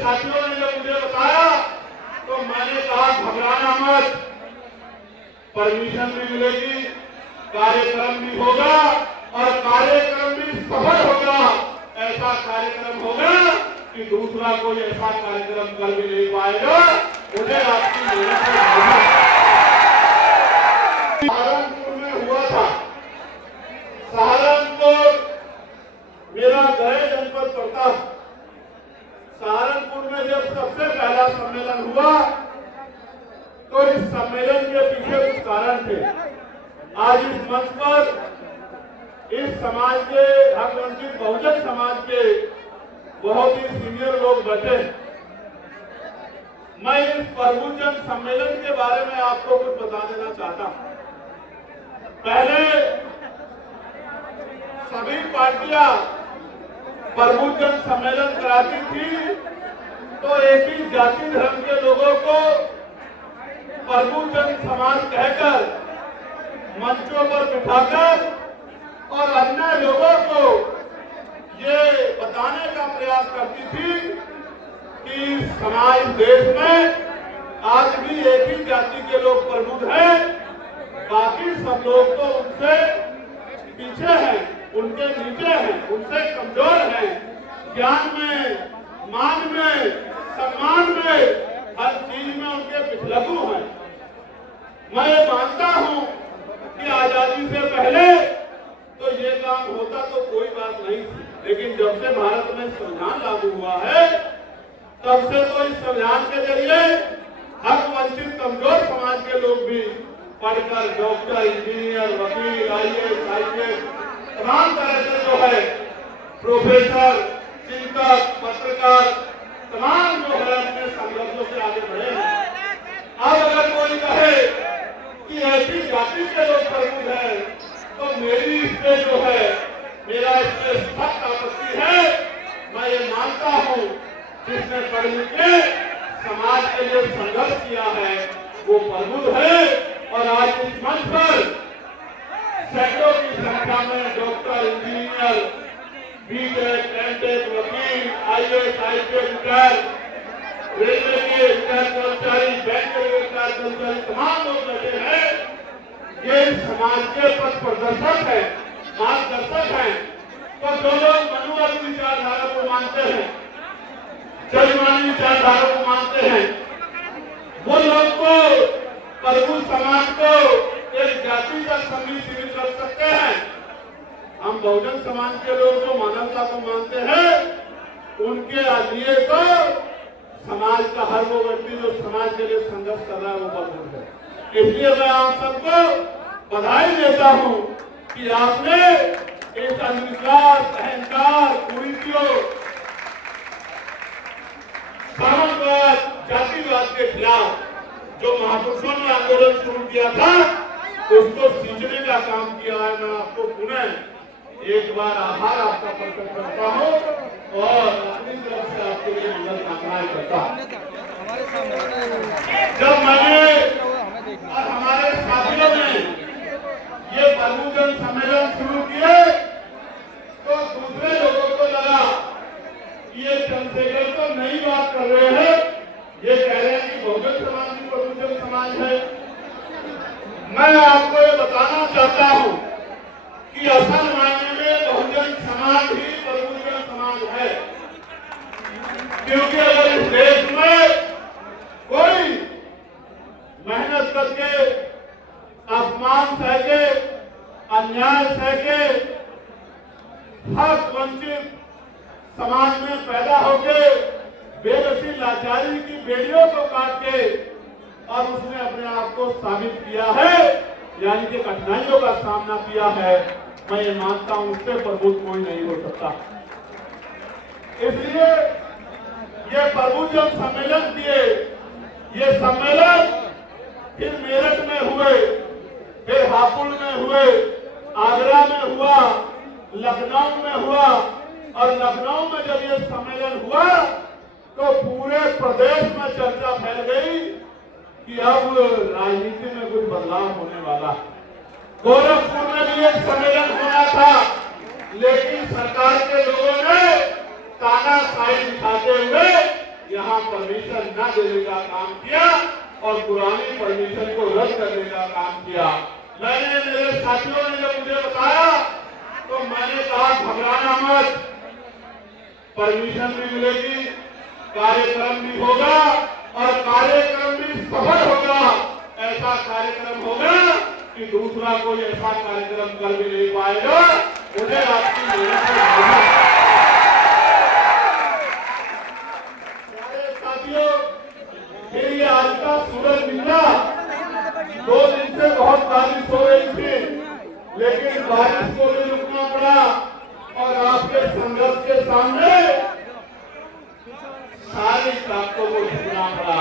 साथियों ने जब मुझे बताया तो मैंने कहा घबराना मत, परमिशन भी मिलेगी, कार्यक्रम भी होगा और कार्यक्रम भी सफल होगा। ऐसा कार्यक्रम होगा कि दूसरा कोई ऐसा कार्यक्रम कर भी नहीं पाएगा। उन्हें आपकी मेहनत सहारनपुर में हुआ था। सहारनपुर मेरा गृह जनपद पड़ता। सहारनपुर में जब सबसे पहला सम्मेलन हुआ तो इस सम्मेलन के पीछे कुछ कारण थे। आज इस मंच पर इस समाज के हकवंचित बहुजन समाज के बहुत ही सीनियर लोग बैठे। मैं इस प्रबुद्धजन सम्मेलन के बारे में आपको कुछ बता देना चाहता हूं। पहले सभी पार्टियां प्रबुद्धजन सम्मेलन कराती थी तो एक ही जाति धर्म के लोगों को प्रबुद्धजन समाज कहकर मंचों पर बिठाकर और अन्य लोगों को ये बताने का प्रयास करती थी कि समाज देश में आज भी एक ही जाति के लोग प्रबुद्ध हैं, बाकी सब लोग तो उनसे पीछे हैं, उनके नीचे हैं, उनसे कमजोर हैं। ज्ञान में, मान में, सम्मान में, हर चीज में उनके पिछलगू हैं। मैं ये मानता हूं कि आजादी से पहले तो ये काम होता तो कोई बात नहीं थी, लेकिन जब से भारत में संविधान लागू हुआ है तब से तो इस संविधान के जरिए हक वंचित कमजोर समाज के लोग भी पढ़कर डॉक्टर, इंजीनियर, वकील, IAS, IPS तमाम तरह से जो है प्रोफेसर, चिंतक, पत्रकार तमाम जो है अपने संघर्षों से आगे बढ़े हैं। अब अगर कोई कहे कि ऐसी जाति के लोग प्रबुद्ध हैं तो मेरी इससे जो है मेरा इससे सख्त आपत्ति है। मैं ये मानता हूँ जिसने पढ़ लिख के समाज के लिए संघर्ष किया है वो प्रबुद्ध है। और आज इस मंच पर सैकड़ों की संख्या में डॉक्टर, इंजीनियर, BTech, MTech, वकील, IAS, IPS रिटायर, रेलवे के रिटायर कर्मचारी, बैंक के रिटायर कर्मचारी तमाम लोग बैठे हैं। ये समाज के पथ प्रदर्शक है, मार्गदर्शक है। तो जो लोग मनुवादी विचारधारा को मानते हैं, जजमानी विचारधारा को मानते हैं, वो लोग को प्रभु समाज को एक जाति तक सीमित कर सकते हैं। हम बहुजन समाज के लोग जो मानवता को मानते हैं उनके लिए तो समाज का हर वो व्यक्ति जो समाज के लिए संघर्ष कर रहा है वो प्रबुद्ध है। इसलिए मैं आप सबको बधाई देता हूं कि आपने इस अंधविश्वास, अहंकार, कुरीतियों, सामंतवाद, जातिवाद के खिलाफ जो महापुरुषों ने आंदोलन शुरू किया था उसको सींचने का काम किया है। मैं आपको पुनः एक बार आभार आपका प्रकट करता हूँ और अपनी तरफ से आपके लिए मंगल कामनाएं करता हूँ। जब मैंने और हमारे साथियों ने ये प्रबुद्धजन सम्मेलन शुरू किए तो दूसरे लोगों को लगा कि ये चंद्रशेखर तो नई बात कर रहे हैं, ये कह रहे हैं कि बहुजन समाज भी प्रबुद्धजन समाज है। मैं आपको ये बताना चाहता हूँ कि असल मायने में बहुजन समाज ही प्रबुद्धजन समाज है। क्योंकि अगर इस देश में कोई मेहनत करके, अपमान सह के, अन्याय सह के, हक वंचित समाज में पैदा होके बेबसी लाचारी की बेड़ियों को काट के और उसने अपने आप को साबित किया है, यानी कि कठिनाइयों का सामना किया है, मैं ये मानता हूं उससे प्रबुद्ध कोई नहीं हो सकता। इसलिए ये प्रबुद्धजन सम्मेलन किए, ये सम्मेलन फिर मेरठ में हुए, फिर हापुड़ में हुए, आगरा में हुआ, लखनऊ में हुआ और लखनऊ में जब ये सम्मेलन हुआ तो पूरे प्रदेश में चर्चा फैल गई कि अब राजनीति में कुछ बदलाव होने वाला। गोरखपुर में भी एक सम्मेलन होना था लेकिन सरकार के लोगों ने तानाशाही दिखाते हुए यहाँ परमिशन न देने का काम किया और पुरानी परमिशन को रद्द करने का काम किया। मैंने मेरे साथियों ने जब मुझे बताया तो मैंने कहा घबराना मत, परमिशन भी मिलेगी, कार्यक्रम भी होगा और कार्यक्रम भी सफल होगा। ऐसा कार्यक्रम होगा कि दूसरा कोई ऐसा कार्यक्रम कर भी नहीं पाएगा। उन्हें आपकी मेहनत से साथियों, फिर ये आज का सूरज मिलना, 2 दिन से बहुत बारिश हो रही थी, लेकिन बारिश को भी रुकना पड़ा और आपके संघर्ष के सामने सारी ताकतों को झुकना पड़ा।